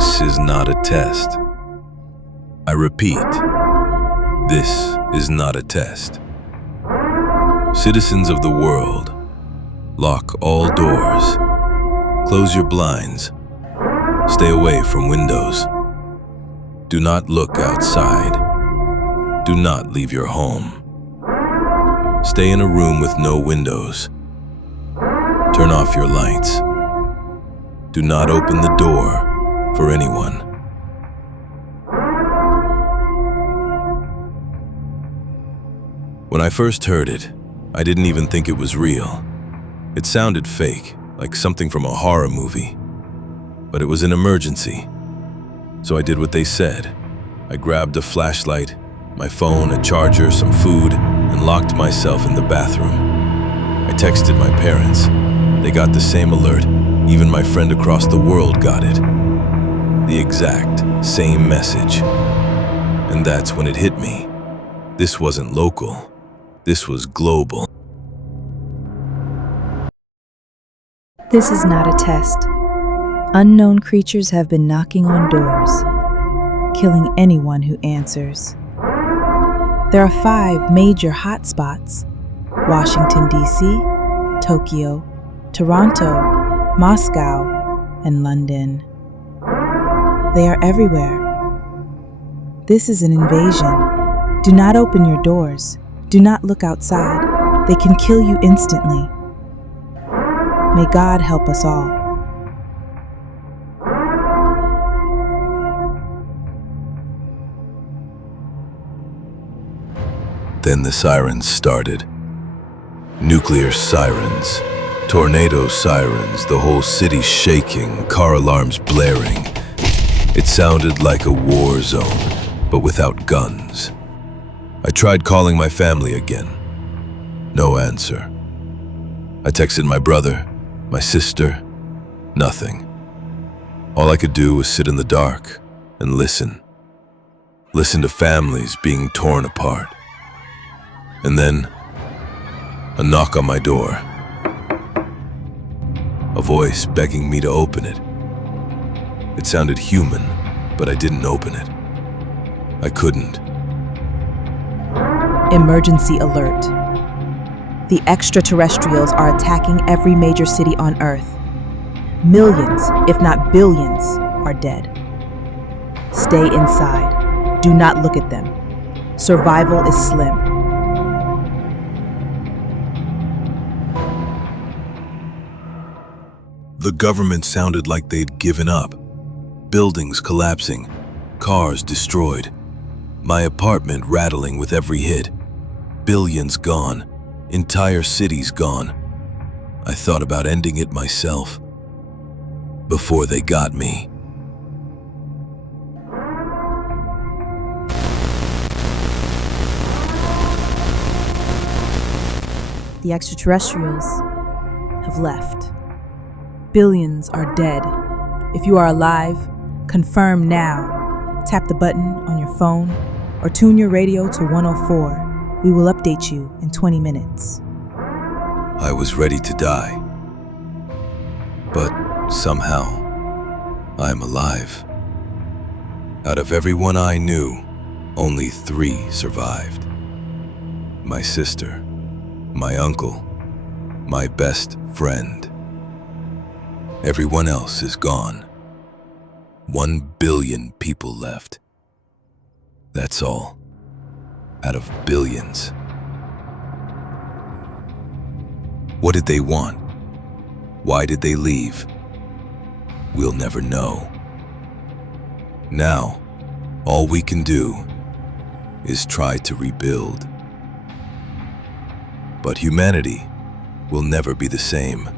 This is not a test. I repeat, this is not a test. Citizens of the world, lock all doors, close your blinds, stay away from windows. Do not look outside. Do not leave your home. Stay in a room with no windows. Turn off your lights. Do not open the door for anyone. When I first heard it, I didn't even think it was real. It sounded fake, like something from a horror movie. But it was an emergency. So I did what they said. I grabbed a flashlight, my phone, a charger, some food, and locked myself in the bathroom. I texted my parents. They got the same alert. Even my friend across the world got it. The exact same message. And that's when it hit me. This wasn't local. This was global. This is not a test. Unknown creatures have been knocking on doors, killing anyone who answers. There are 5 major hotspots: Washington, D.C., Tokyo, Toronto, Moscow, and London. They are everywhere. This is an invasion. Do not open your doors. Do not look outside. They can kill you instantly. May God help us all. Then the sirens started. Nuclear sirens, tornado sirens, the whole city shaking, car alarms blaring. It sounded like a war zone, but without guns. I tried calling my family again. No answer. I texted my brother, my sister, nothing. All I could do was sit in the dark and listen. Listen to families being torn apart. And then, a knock on my door. A voice begging me to open it. It sounded human, but I didn't open it. I couldn't. Emergency alert. The extraterrestrials are attacking every major city on Earth. Millions, if not billions, are dead. Stay inside. Do not look at them. Survival is slim. The government sounded like they'd given up. Buildings collapsing, cars destroyed. My apartment rattling with every hit. Billions gone, entire cities gone. I thought about ending it myself. Before they got me. The extraterrestrials have left. Billions are dead. If you are alive, confirm now. Tap the button on your phone or tune your radio to 104. We will update you in 20 minutes. I was ready to die. But somehow, I'm alive. Out of everyone I knew, only 3 survived. My sister, my uncle, my best friend. Everyone else is gone. 1 billion people left. That's all. Out of billions. What did they want? Why did they leave? We'll never know. Now, all we can do is try to rebuild. But humanity will never be the same.